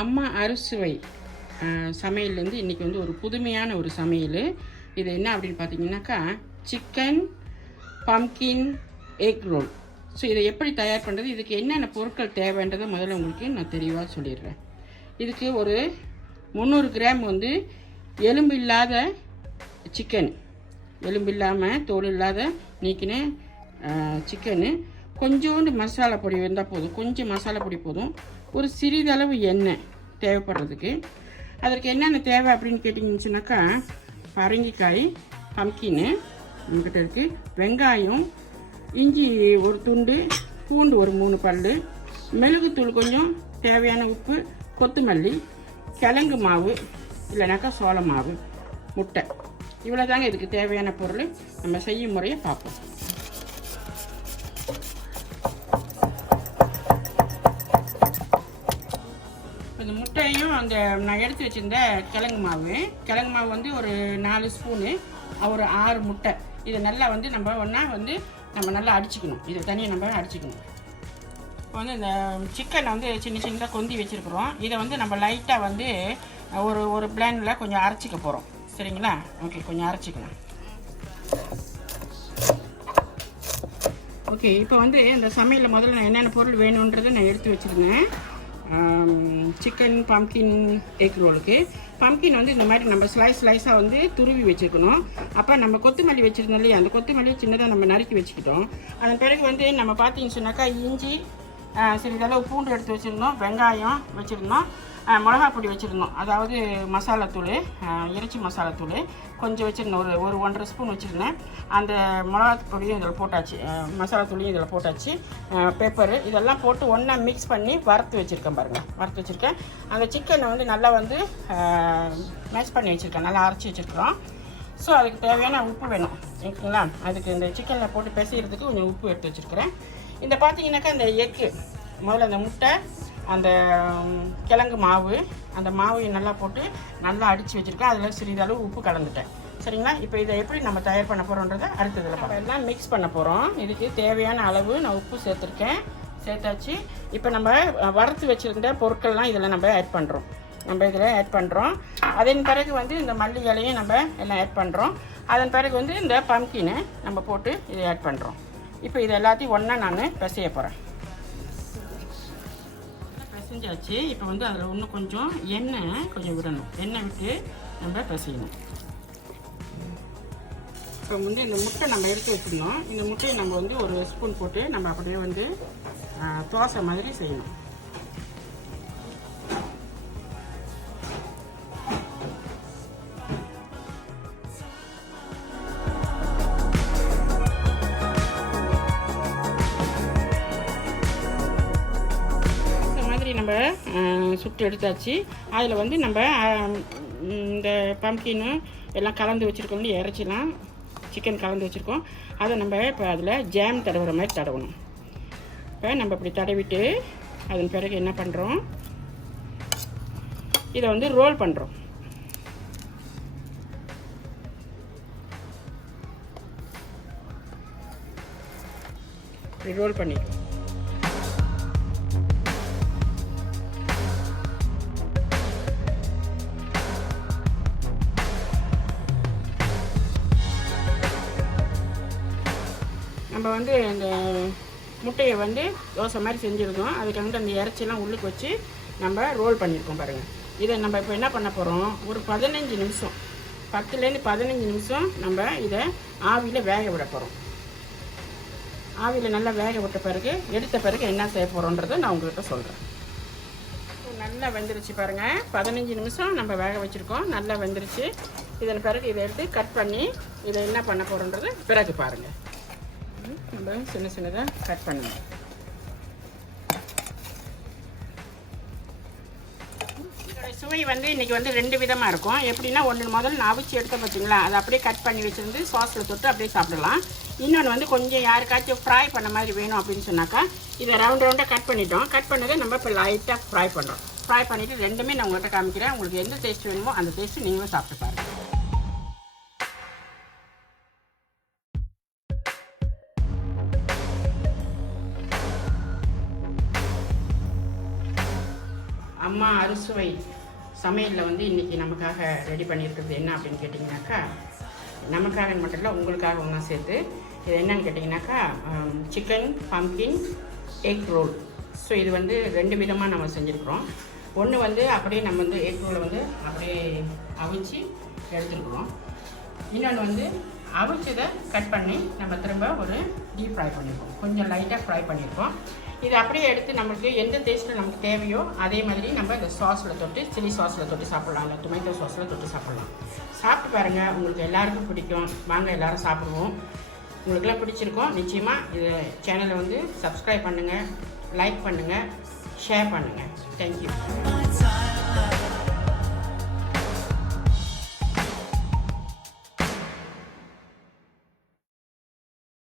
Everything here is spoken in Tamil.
அம்மா அறுசுவை சமையல்லேருந்து இன்றைக்கி வந்து ஒரு புதுமையான ஒரு சமையல். இது என்ன அப்படின்னு பார்த்தீங்கன்னாக்கா, chicken pumpkin egg role. So இதை எப்படி தயார் பண்ணுறது, இதுக்கு என்னென்ன பொருட்கள் தேவைன்றதை முதல்ல உங்களுக்கு நான் தெளிவாக சொல்லிடுறேன். இதுக்கு ஒரு 300 கிராம் வந்து எலும்பு இல்லாத சிக்கன், எலும்பு இல்லாமல் தோல் இல்லாத நீக்கின சிக்கனு, கொஞ்சோண்டு மசாலா பொடி இருந்தால் போதும், கொஞ்சம் மசாலா பொடி போதும், ஒரு சிறிதளவு எண்ணெய் தேவைப்படுறதுக்கு. அதற்கு என்னென்ன தேவை அப்படின்னு கேட்டிங்கன்னு சொன்னாக்கா, பரங்கிக்காய் பம்கின்னு நம்மக்கிட்ட இருக்குது, வெங்காயம், இஞ்சி ஒரு துண்டு, பூண்டு ஒரு 3 பல், மெழுகுத்தூள் கொஞ்சம், தேவையான உப்பு, கொத்தமல்லி, கிழங்கு மாவு இல்லைனாக்கா சோள மாவு, முட்டை. இவ்வளோ தாங்க இதுக்கு தேவையான பொருள். நம்ம செய்யும் முறையை பார்ப்போம். இந்த முட்டையும் அந்த நான் எடுத்து வச்சுருந்த கிழங்கு மாவு வந்து ஒரு 4 ஸ்பூனு, ஒரு 6 முட்டை. இதை நல்லா வந்து நம்ம ஒன்றா வந்து நம்ம நல்லா அடிச்சுக்கணும். இதை தனியாக நம்ம அடிச்சுக்கணும். இப்போ வந்து இந்த சிக்கனை வந்து சின்ன சின்னதாக கொந்தி வச்சுருக்குறோம். இதை வந்து நம்ம லைட்டாக வந்து ஒரு பிளேண்டில் கொஞ்சம் அரைச்சிக்க போகிறோம். சரிங்களா? ஓகே, கொஞ்சம் அரைச்சிக்கலாம். ஓகே, இப்போ வந்து இந்த சமையலில் முதல்ல நான் என்னென்ன பொருள் வேணுன்றதை நான் எடுத்து வச்சுருந்தேன். சிக்கன் பம்கின் எக் ரோலுக்கு பம்கின் வந்து இந்த மாதிரி நம்ம ஸ்லைஸாக வந்து துருவி வச்சுருக்கணும். அப்போ நம்ம கொத்தமல்லி வச்சுருந்தோம் இல்லையா, அந்த கொத்தமல்லியை சின்னதாக நம்ம நறுக்கி வச்சுக்கிட்டோம். அதன் பிறகு வந்து நம்ம பார்த்தீங்கன்னு சொன்னாக்கா, இஞ்சி, சிறிதளவு பூண்டு எடுத்து வச்சுருந்தோம், வெங்காயம் வச்சுருந்தோம், மிளகா பொடி வச்சுருந்தோம், அதாவது மசாலாத்தூள், இறைச்சி மசாலாத்தூள் கொஞ்சம் வச்சுருந்தோம், ஒரு 1.5 ஸ்பூன் வச்சுருந்தேன். அந்த மிளகா பொடியும் இதில் போட்டாச்சு, மசாலாத்தூளையும் இதில் போட்டாச்சு, பெப்பரு இதெல்லாம் போட்டு ஒன்றா மிக்ஸ் பண்ணி வறுத்து வச்சுருக்கேன். பாருங்கள், வறுத்து வச்சுருக்கேன். அந்த சிக்கனை வந்து நல்லா வந்து மேஷ் பண்ணி வச்சுருக்கேன், நல்லா அரைச்சி வச்சுருக்கிறோம். ஸோ அதுக்கு தேவையான உப்பு வேணும் ஓகேங்களா. அதுக்கு இந்த சிக்கனில் போட்டு பிசைகிறதுக்கு கொஞ்சம் உப்பு எடுத்து வச்சுருக்கிறேன். இந்த பார்த்தீங்கன்னாக்கா, இந்த எக்கு முதல்ல அந்த முட்டை, அந்த கிழங்கு மாவு, அந்த மாவையும் நல்லா போட்டு நல்லா அடித்து வச்சுருக்கேன். அதில் சிறிதளவு உப்பு கலந்துட்டேன். சரிங்களா? இப்போ இதை எப்படி நம்ம தயார் பண்ண போகிறோன்றதை அடுத்ததில் நம்ம எல்லாம் மிக்ஸ் பண்ண போகிறோம். இதுக்கு தேவையான அளவு நான் உப்பு சேர்த்தாச்சு. இப்போ நம்ம வறுத்து வச்சுருந்த பொருட்கள்லாம் இதில் நம்ம ஆட் பண்ணுறோம். அதன் பிறகு வந்து இந்த மல்லி இலையும் நம்ம எல்லாம் ஆட் பண்ணுறோம். அதன் பிறகு வந்து இந்த பம்கினை நம்ம போட்டு இதை ஆட் பண்ணுறோம். இப்போ இது எல்லாத்தையும் ஒன்றா நான் பிசைய போகிறேன். பிசைஞ்சாச்சு. இப்போ வந்து அதில் இன்னும் கொஞ்சம் எண்ணெய் கொஞ்சம் விடணும். எண்ணெய் விட்டு நம்ம பிசையணும். இப்போ வந்து இந்த முட்டை நம்ம எடுத்து வச்சுருந்தோம். இந்த முட்டையை நம்ம வந்து ஒரு ஸ்பூன் போட்டு நம்ம அப்படியே வந்து தோசை மாதிரி செய்யணும். நம்ம சுட்டு எடுத்தாச்சு. அதில் வந்து நம்ம இந்த பம்கின்னு எல்லாம் கலந்து வச்சுருக்கோம், இறைச்சிலாம் சிக்கன் கலந்து வச்சுருக்கோம். அதை நம்ம இப்போ அதில் ஜாம் தடவுற மாதிரி தடவணும். இப்போ நம்ம இப்படி தடவிட்டு அதன் பிறகு என்ன பண்ணுறோம், இதை வந்து ரோல் பண்ணுறோம். இப்படி ரோல் பண்ணிடுறோம். நம்ம வந்து இந்த முட்டையை வந்து தோசை மாதிரி செஞ்சுருக்கோம். அதுக்கு வந்து அந்த இறைச்சிலாம் உள்ளுக்கு வச்சு நம்ம ரோல் பண்ணியிருக்கோம். பாருங்கள், இதை நம்ம இப்போ என்ன பண்ண போகிறோம், ஒரு 15 நிமிஷம், 10லேருந்து 15 நிமிஷம் நம்ம இதை ஆவியில் வேக விட போகிறோம். ஆவியில் நல்லா வேக விட்ட பிறகு எடுத்த பிறகு என்ன செய்ய போகிறோன்றதை நான் உங்கள்கிட்ட சொல்கிறேன். நல்லா வெந்துருச்சு பாருங்கள். 15 நிமிஷம் நம்ம வேக வச்சுருக்கோம், நல்லா வெந்துருச்சு. இதன் பிறகு இதை எடுத்து கட் பண்ணி இதை என்ன பண்ண போகிறோன்றது பிறகு பாருங்கள். நம்ம சின்னதாக கட் பண்ணணும். இதோட சுவை வந்து இன்றைக்கி வந்து 2 விதமாக இருக்கும். எப்படின்னா, ஒன்று முதல்ல நான் அவிச்சு எடுத்த பார்த்தீங்களா, அதை அப்படியே கட் பண்ணி வச்சுருந்து சாஸில் தொட்டு அப்படியே சாப்பிடலாம். இன்னொன்று வந்து கொஞ்சம் யாருக்காச்சும் ஃப்ரை பண்ண மாதிரி வேணும் அப்படின்னு சொன்னாக்கா, இதை ரவுண்டாக கட் பண்ணிட்டோம். கட் பண்ணதை நம்ம இப்போ லைட்டாக ஃப்ரை பண்ணுறோம். ஃப்ரை பண்ணிவிட்டு ரெண்டுமே நான் உங்கள்கிட்ட காமிக்கிறேன். உங்களுக்கு எந்த டேஸ்ட் வேணுமோ அந்த டேஸ்ட்டு நீங்களும் சாப்பிட்டு பாருங்கள். அம்மா அறுசுவை சமையலில் வந்து இன்றைக்கி நமக்காக ரெடி பண்ணியிருக்கிறது என்ன அப்படின்னு கேட்டிங்கனாக்கா, நமக்காக மட்டும் இல்லை உங்களுக்காக ஒன்றா சேர்த்து இது என்னன்னு கேட்டிங்கனாக்கா chicken pumpkin egg role. So இது வந்து 2 விதமாக நம்ம செஞ்சுருக்குறோம். ஒன்று வந்து அப்படியே நம்ம வந்து எக் ரோலை வந்து அப்படியே அவிச்சு எடுத்துருக்குறோம். இன்னொன்று வந்து அவிச்சதை கட் பண்ணி நம்ம திரும்ப ஒரு டீப் ஃப்ரை பண்ணியிருக்கோம், கொஞ்சம் லைட்டாக ஃப்ரை பண்ணியிருக்கோம். இது அப்படியே எடுத்து நம்மளுக்கு எந்த டேஸ்ட்டில் நமக்கு தேவையோ அதே மாதிரி நம்ம இந்த சாஸில் தொட்டு சில்லி சாஸில் தொட்டு சாப்பிட்லாம், இல்லை டொமேட்டோ சாஸில் தொட்டு சாப்பிட்லாம். சாப்பிட்டு பாருங்கள், உங்களுக்கு எல்லாருக்கும் பிடிக்கும். வாங்க எல்லோரும் சாப்பிடுவோம். உங்களுக்கெல்லாம் பிடிச்சிருக்கோம். நிச்சயமாக இது சேனலை வந்து சப்ஸ்கிரைப் பண்ணுங்கள், லைக் பண்ணுங்கள், ஷேர் பண்ணுங்கள். தேங்க்யூ.